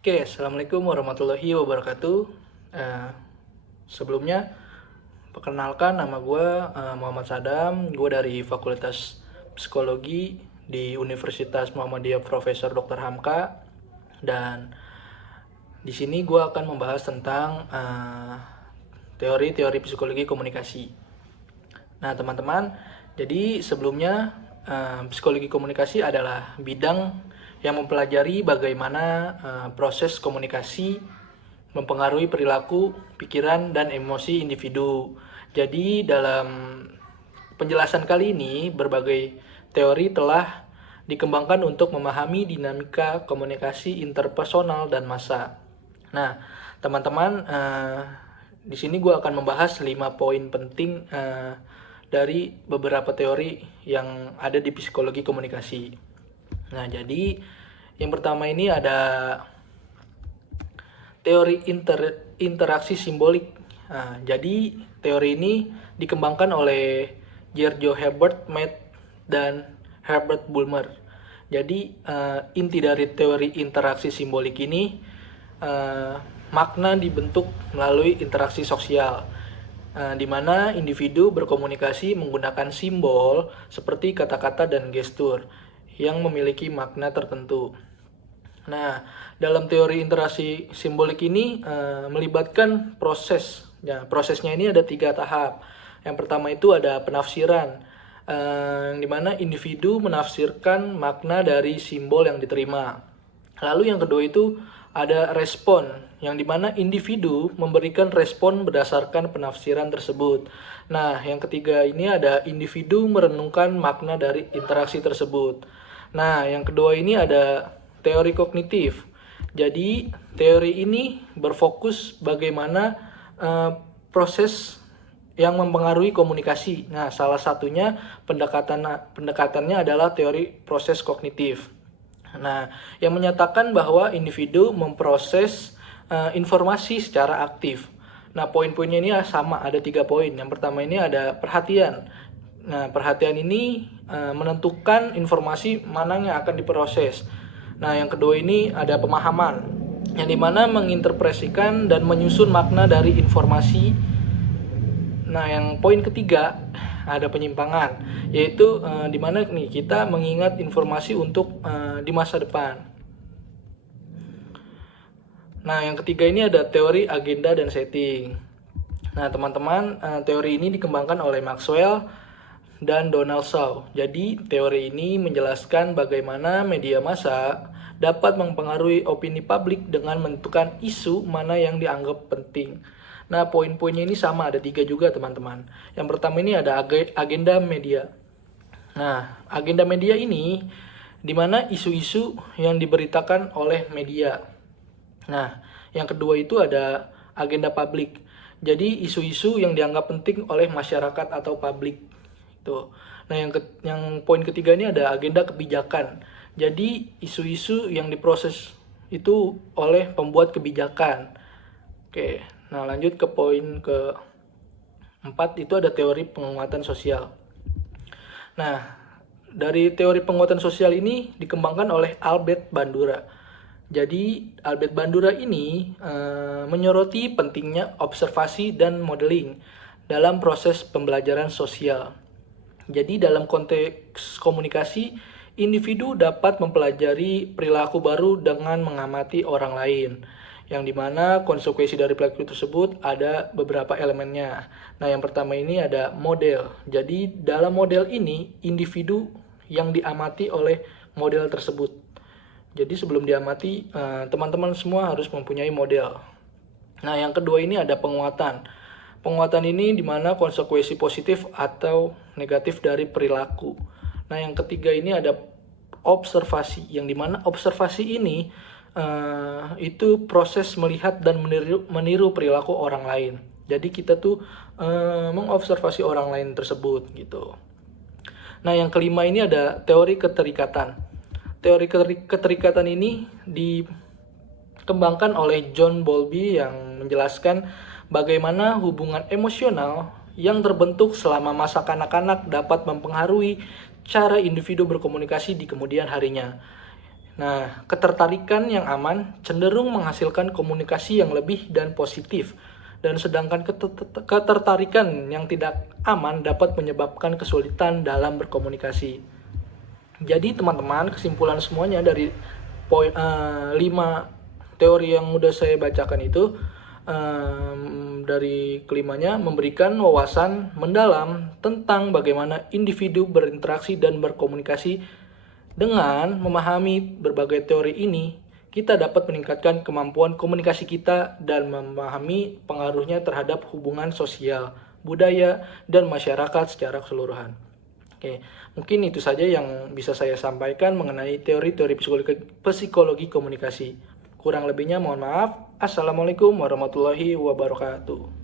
Oke, Assalamualaikum warahmatullahi wabarakatuh. Eh, Sebelumnya, perkenalkan nama gue Muhammad Sadam. Gue dari Fakultas Psikologi di Universitas Muhammadiyah Profesor Dr. Hamka. Dan di sini gue akan membahas tentang teori-teori psikologi komunikasi. Nah, teman-teman, jadi sebelumnya psikologi komunikasi adalah bidang yang mempelajari bagaimana proses komunikasi mempengaruhi perilaku, pikiran, dan emosi individu. Jadi dalam penjelasan kali ini, berbagai teori telah dikembangkan untuk memahami dinamika komunikasi interpersonal dan massa. Nah, teman-teman, di sini gue akan membahas 5 poin penting dari beberapa teori yang ada di psikologi komunikasi. Nah, jadi yang pertama ini ada teori interaksi simbolik. Nah, jadi teori ini dikembangkan oleh Giorgio Herbert Mead dan Herbert Bulmer. Jadi inti dari teori interaksi simbolik ini makna dibentuk melalui interaksi sosial, di mana individu berkomunikasi menggunakan simbol seperti kata-kata dan gestur yang memiliki makna tertentu. Nah, dalam teori interaksi simbolik ini melibatkan proses. Ya, prosesnya ini ada 3 tahap. Yang pertama itu ada penafsiran, di mana individu menafsirkan makna dari simbol yang diterima. Lalu yang kedua itu ada respon, yang dimana individu memberikan respon berdasarkan penafsiran tersebut. Nah, yang ketiga ini ada individu merenungkan makna dari interaksi tersebut. Nah, yang kedua ini ada teori kognitif. Jadi, teori ini berfokus bagaimana proses yang mempengaruhi komunikasi. Nah, salah satunya pendekatannya adalah teori proses kognitif. Nah, yang menyatakan bahwa individu memproses informasi secara aktif. Nah, poin-poinnya ini sama, ada 3 poin. Yang pertama ini ada perhatian. Nah, perhatian ini menentukan informasi mana yang akan diproses. Nah, yang kedua ini ada pemahaman, yang dimana menginterpretasikan dan menyusun makna dari informasi. Nah, yang poin ketiga ada penyimpangan, yaitu dimana nih kita mengingat informasi untuk di masa depan. Nah, yang ketiga ini ada teori agenda dan setting. Nah, teman-teman, teori ini dikembangkan oleh Maxwell dan Donald Shaw. Jadi, teori ini menjelaskan bagaimana media massa dapat mempengaruhi opini publik dengan menentukan isu mana yang dianggap penting. Nah, poin-poinnya ini sama, ada 3 juga, teman-teman. Yang pertama ini ada agenda media. Nah, agenda media ini di mana isu-isu yang diberitakan oleh media. Nah, yang kedua itu ada agenda publik. Jadi, isu-isu yang dianggap penting oleh masyarakat atau publik. Tuh. Nah, yang poin ketiga ini ada agenda kebijakan. Jadi, isu-isu yang diproses itu oleh pembuat kebijakan. Oke, nah lanjut ke poin keempat, itu ada teori penguatan sosial. Nah, dari teori penguatan sosial ini dikembangkan oleh Albert Bandura. Jadi, Albert Bandura ini menyoroti pentingnya observasi dan modeling dalam proses pembelajaran sosial. Jadi dalam konteks komunikasi, individu dapat mempelajari perilaku baru dengan mengamati orang lain, yang dimana konsekuensi dari perilaku tersebut ada beberapa elemennya. Nah, yang pertama ini ada model. Jadi dalam model ini, individu yang diamati oleh model tersebut. Jadi sebelum diamati, teman-teman semua harus mempunyai model. Nah, yang kedua ini ada penguatan. Penguatan ini dimana konsekuensi positif atau negatif dari perilaku. Nah, yang ketiga ini ada observasi, yang dimana observasi ini itu proses melihat dan meniru perilaku orang lain. Jadi kita tuh mengobservasi orang lain tersebut gitu. Nah, yang kelima ini ada teori keterikatan. Teori keterikatan ini dikembangkan oleh John Bowlby yang menjelaskan bagaimana hubungan emosional yang terbentuk selama masa kanak-kanak dapat mempengaruhi cara individu berkomunikasi di kemudian harinya. Nah, ketertarikan yang aman cenderung menghasilkan komunikasi yang lebih dan positif. Dan sedangkan ketertarikan yang tidak aman dapat menyebabkan kesulitan dalam berkomunikasi. Jadi teman-teman, kesimpulan semuanya dari 5 teori yang udah saya bacakan itu, dari kelimanya memberikan wawasan mendalam tentang bagaimana individu berinteraksi dan berkomunikasi. Dengan memahami berbagai teori ini, kita dapat meningkatkan kemampuan komunikasi kita dan memahami pengaruhnya terhadap hubungan sosial, budaya, dan masyarakat secara keseluruhan. Oke, mungkin itu saja yang bisa saya sampaikan mengenai teori-teori psikologi komunikasi. Kurang lebihnya mohon maaf. Assalamualaikum warahmatullahi wabarakatuh.